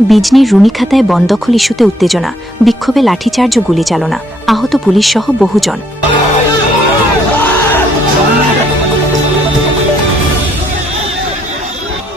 বিজনির রুনিখাতায় বন দখল ইস্যুতে উত্তেজনা, বিক্ষোভে লাঠিচার্জ ও গুলিচালনা, আহত পুলিশসহ বহুজন।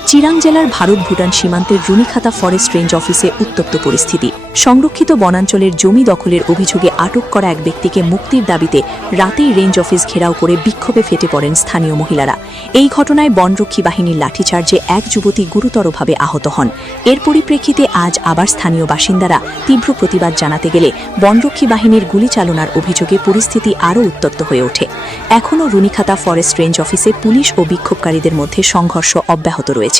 চিরাং জেলার ভারত ভুটান সীমান্তের রুনিখাতা ফরেস্ট রেঞ্জ অফিসে উত্তপ্ত পরিস্থিতি। সংরক্ষিত বনাঞ্চলের জমি দখলের অভিযোগে আটক করা এক ব্যক্তিকে মুক্তির দাবিতে রাতেই রেঞ্জ অফিস ঘেরাও করে বিক্ষোভে ফেটে পড়েন স্থানীয় মহিলারা। এই ঘটনায় বনরক্ষী বাহিনীর লাঠিচার্জে এক যুবতী গুরুতরভাবে আহত হন। এর পরিপ্রেক্ষিতে আজ আবার স্থানীয় বাসিন্দারা তীব্র প্রতিবাদ জানাতে গেলে বনরক্ষী বাহিনীর গুলিচালনার অভিযোগে পরিস্থিতি আরও উত্তপ্ত হয়ে ওঠে। এখনও রুনিখাতা ফরেস্ট রেঞ্জ অফিসে পুলিশ ও বিক্ষোভকারীদের মধ্যে সংঘর্ষ অব্যাহত রয়েছে।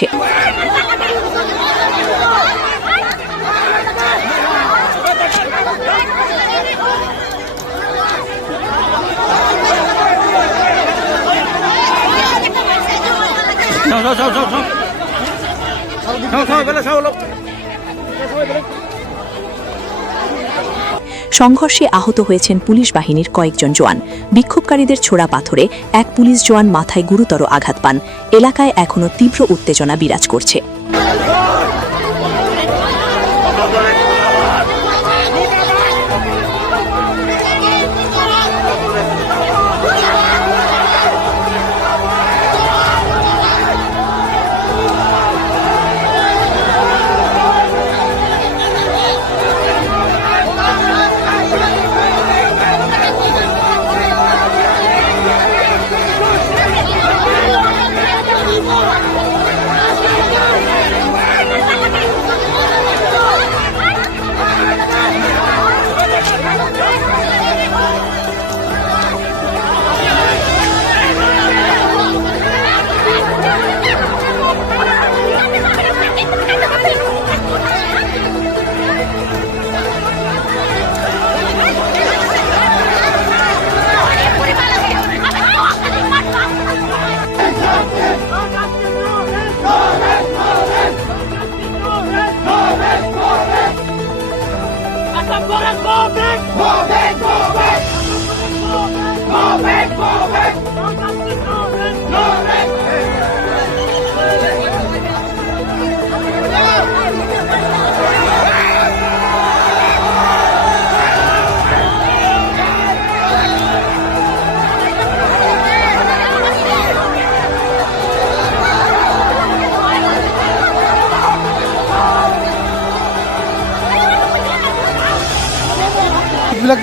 সংঘর্ষে আহত হয়েছেন পুলিশ বাহিনীর কয়েকজন জওয়ান। বিক্ষোভকারীদের ছোড়া পাথরে এক পুলিশ জওয়ান মাথায় গুরুতর আঘাত পান। এলাকায় এখনও তীব্র উত্তেজনা বিরাজ করছে।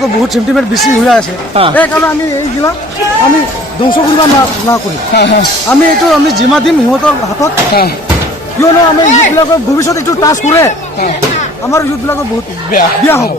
তো বহুত সেন্টিমেন্ট বেশি হয়ে আছে, এই কারণে আমি এইগিলা আমি ধ্বংস কৰিব না করি। আমি এইটো আমি জিমা দিম সিহঁতৰ হাতত, কিয়নো আমি ইউথবিলাকৰ ভৱিষ্যত এইটো টাচ কৰে, আমাৰ ইউথবিলাকৰ বহুত বেয়া হ'ব।